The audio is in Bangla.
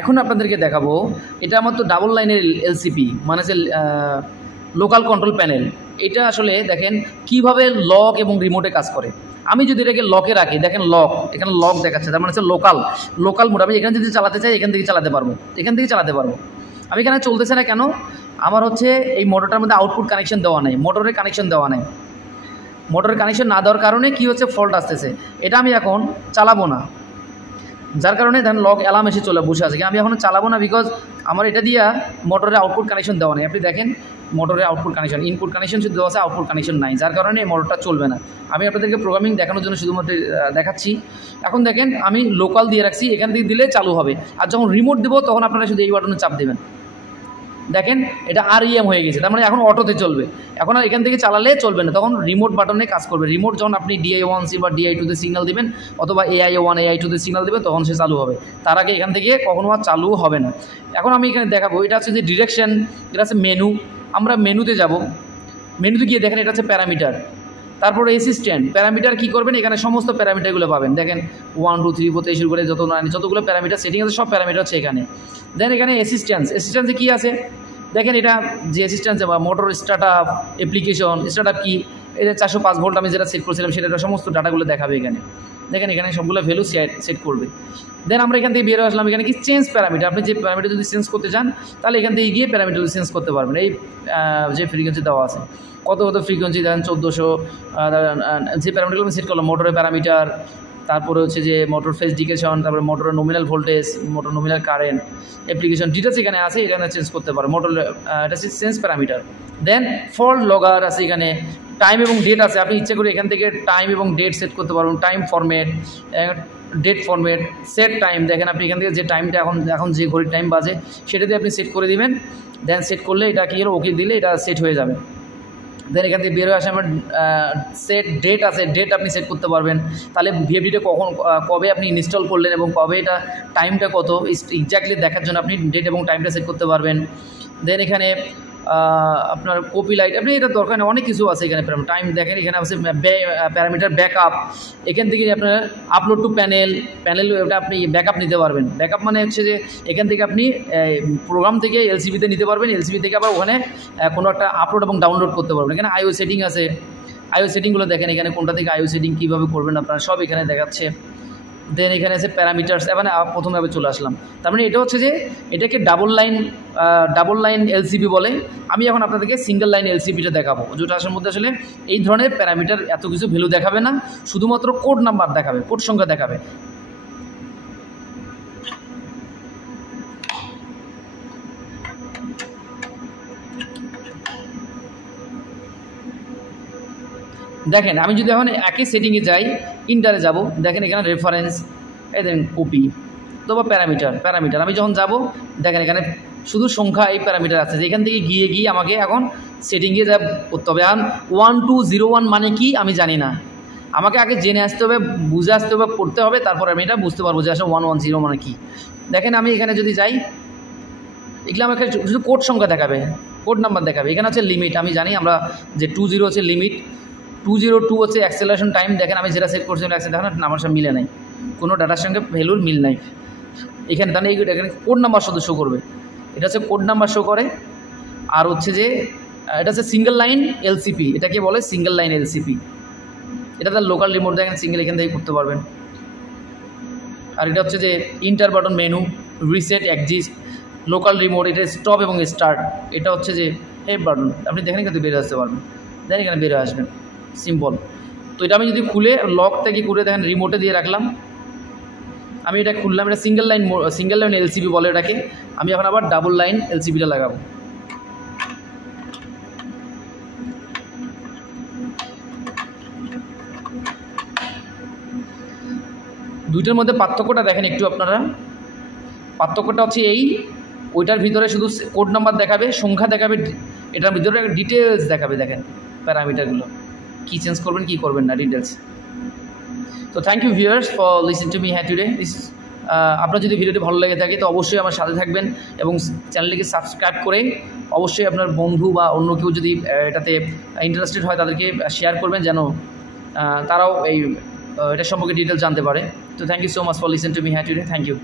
এখন আপনাদেরকে দেখাবো, এটা আমার তো ডাবল লাইনের এলসিপি, মানে যে লোকাল কন্ট্রোল প্যানেল। এটা আসলে দেখেন কিভাবে লক এবং রিমোটে কাজ করে। আমি যদি এটাকে লকে রাখি, দেখেন লক, এখানে লক দেখাচ্ছে, তার মানে হচ্ছে লোকাল মোড। আমি এখানে যদি চালাতে চাই এখান থেকে চালাতে পারবো, আমি এখানে চলতেছে না কেন? আমার হচ্ছে এই মোটরটার মধ্যে আউটপুট কানেকশন দেওয়া নেই, মোটরের কানেকশন দেওয়া নেই। মোটরের কানেকশন না দেওয়ার কারণে কি হচ্ছে, ফল্ট আসতেছে। এটা আমি এখন চালাবো না, যার কারণে ধরেন লক অ্যালার্ম এসে চলে বসে আছে। আমি এখন চালাবো না, বিকজ আমার এটা দিয়া মোটরের আউটপুট কানেকশন দেওয়া নেই। আপনি দেখেন মোটরের আউটপুট কানেকশন, ইনপুট কানেকশন শুধু দেওয়া আছে, আউটপুট কানেকশন নাই, যার কারণে এই মোটরটা চলবে না। আমি আপনাদেরকে প্রোগ্রামিং দেখানোর জন্য শুধুমাত্র দেখাচ্ছি। এখন দেখেন আমি লোকাল দিয়ে রাখছি, এখান থেকে দিলে চালু হবে। আর যখন রিমোট দেবো তখন আপনারা শুধু এই বাটনে চাপ দেবেন। দেখেন এটা REM হয়ে গেছে, তার মানে এখন অটোতে চলবে। এখন আর এখান থেকে চালালে চলবে না, তখন রিমোট বাটনে কাজ করবে। রিমোট যখন আপনি DI1C বা DI2তে সিগন্যাল দিবেন, অথবা AI1 AI2তে সিগন্যাল দেবেন, তখন সে চালু হবে। তার আগে এখান থেকে কখনো আর চালু হবে না। এখন আমি এখানে দেখাবো, এটা হচ্ছে যে ডিরেকশন, এটা হচ্ছে মেনু। আমরা মেনুতে যাব, মেনুতে গিয়ে দেখেন এটা হচ্ছে প্যারামিটার, তারপরে অ্যাসিস্ট্যান্ট। প্যারামিটার কী করবেন, এখানে সমস্ত প্যারামিটারগুলো পাবেন। দেখেন 1 2 3 4 থেকে শুরু করে যতগুলো প্যারামিটার সেটিং আছে, সব প্যারামিটার হচ্ছে এখানে। দেন এখানে অ্যাসিস্ট্যান্সে কী আছে দেখেন, এটা যে অ্যাসিস্ট্যান্সে বা মোটর স্টার্টআপ অ্যাপ্লিকেশন, স্টার্টআপ কি, এটা 405 ভোল্ট আমি যেটা সেট করেছিলাম সেটা সমস্ত ডাটাগুলো দেখাবে এখানে। দেখেন এখানে সবগুলো ভ্যালু সেট করবে। দেন আমরা এখান থেকে বের হয়ে আসলাম, এখানে কি চেঞ্জ প্যারামিটার। আপনি যে প্যারামিটার যদি চেঞ্জ করতে চান তাহলে এখান থেকে গিয়ে প্যারামিটার চেঞ্জ করতে পারবেন। এই যে ফ্রিকোয়েন্সি দেওয়া আছে, কত ফ্রিকোয়েন্সি দেন 1400, যে প্যারামিটারগুলো আমি সেট করলাম, মোটরের প্যারামিটার, তারপরে হচ্ছে যে মোটর ফেজ ডিকেশন, তারপরে মোটরের nominal voltage, motor nominal current, application details এখানে আছে, এখানে চেঞ্জ করতে পারে মোটর। এটা হচ্ছে চেঞ্জ প্যারামিটার। দেন ফল্ট লগার আছে, এখানে টাইম এবং ডেট আছে। আপনি ইচ্ছে করে এখান থেকে টাইম এবং ডেট সেট করতে পারবেন। Time format, date format, set time. দেখেন আপনি এখান থেকে যে টাইমটা এখন যে ঘড়ির টাইম বাজে সেটাতে আপনি সেট করে দিবেন। দেন সেট করলে এটা কি হলো, ওকে দিলে এটা সেট হয়ে যাবে। দেন এখান থেকে বের হয়ে আসে আমার সেট ডেট আছে, ডেট আপনি সেট করতে পারবেন। তাহলে VFDটা কবে আপনি ইনস্টল করলেন এবং কবে এটা টাইমটা কত এক্স্যাক্টলি দেখার জন্য আপনি ডেট এবং টাইমটা সেট করতে পারবেন। দেন এখানে আপনার কপি লাইট, আপনি এটা দরকার নেই, অনেক কিছু আছে এখানে। টাইম দেখেন এখানে আছে প্যারামিটার ব্যাকআপ, এখান থেকে আপনার আপলোড টু প্যানেল এটা আপনি ব্যাকআপ নিতে পারবেন। ব্যাকআপ মানে হচ্ছে যে এখান থেকে আপনি প্রোগ্রাম থেকে LCBতে নিতে পারবেন, LCB থেকে আবার ওখানে কোনো একটা আপলোড এবং ডাউনলোড করতে পারবেন। এখানে IO সেটিং আছে, IO সেটিংগুলো দেখেন এখানে কোনটা থেকে IO সেটিং কীভাবে করবেন আপনারা সব এখানে দেখাচ্ছে। দেন এখানে আছে প্যারামিটার্স, এখানে প্রথমভাবে চলে আসলাম। তার মানে এটা হচ্ছে যে এটাকে ডাবল লাইন LCB বলে। আমি এখন আপনাদেরকে সিঙ্গেল লাইন LCBটা দেখাবো, যেটা আসলে মধ্যে আসলে এই ধরনের প্যারামিটার এত কিছু ভ্যালু দেখাবে না, শুধুমাত্র কোড নাম্বার দেখাবে, কোড সংখ্যা দেখাবে। দেখেন আমি যদি এখন একই সেটিংয়ে যাই, ইন্টারে যাব, দেখেন এখানে রেফারেন্স, এই দেখেন কপি, অথবা প্যারামিটার। আমি যখন যাব দেখেন এখানে শুধু সংখ্যা এই প্যারামিটার আছে, এখান থেকে গিয়ে আমাকে এখন সেটিংয়ে যা করতে হবে। এখন 1201 মানে কি আমি জানি না, আমাকে আগে জেনে আসতে হবে, বুঝে আসতে হবে, পড়তে হবে, তারপর আমি এটা বুঝতে পারবো যে আসলে 110 মানে কি। দেখেন আমি এখানে যদি যাই, এগুলো আমাকে শুধু কোড সংখ্যা দেখাবে, কোড নাম্বার দেখাবে। এখানে হচ্ছে লিমিট, আমি জানি আমরা যে 20 হচ্ছে লিমিট, 202 হচ্ছে অ্যাক্সেলারেশন টাইম। দেখেন আমি যেটা সেট করছিলাম দেখেন আমার সঙ্গে মিলে নাই, কোনো ডাটার সঙ্গে ভ্যালুর মিল নাই এখানে। তাহলে এখানে কোড নাম্বার শুধু শো করবে, এটা হচ্ছে কোড নাম্বার শো করে। আর হচ্ছে যে এটা হচ্ছে সিঙ্গেল লাইন LCP, এটাকে বলে সিঙ্গেল লাইন LCP। এটা তার লোকাল রিমোট, দেখেন সিঙ্গেল এখান থেকে করতে পারবেন। আর এটা হচ্ছে যে inter button menu, reset, exist, local remote, এটা স্টপ এবং স্টার্ট। এটা হচ্ছে যে এই বাটন, আপনি দেখেন এখানে বেরিয়ে আসতে পারবেন। দেখেন এখানে বেরিয়ে আসবেন, সিম্পল। তো এটা আমি যদি খুলে লক থেকে করে দেখেন রিমোটে দিয়ে রাখলাম, আমি এটা খুললাম, এটা সিঙ্গেল লাইন LCB বলে এটাকে। আমি এখন আবার ডাবল লাইন LCBটা লাগাবো। দুইটার মধ্যে পার্থক্যটা দেখেন একটু আপনারা। পার্থক্যটা হচ্ছে এই, ওইটার ভিতরে শুধু কোড নাম্বার দেখাবে, সংখ্যা দেখাবে, এটার ভিতরে ডিটেলস দেখাবে। দেখেন প্যারামিটারগুলো কী চেঞ্জ করবেন কী করবেন না, ডিটেলস। তো thank you viewers for listen to me হ্যাঁ টুডে। আপনার যদি ভিডিওটি ভালো লেগে থাকে তো অবশ্যই আমার সাথে থাকবেন এবং চ্যানেলটিকে সাবস্ক্রাইব করে অবশ্যই আপনার বন্ধু বা অন্য কেউ যদি এটাতে ইন্টারেস্টেড হয় তাদেরকে শেয়ার করবেন, যেন তারাও এটা সম্পর্কে ডিটেলস জানতে পারে। তো thank you so much for listen to me হ্যাঁ টুডে। Thank you.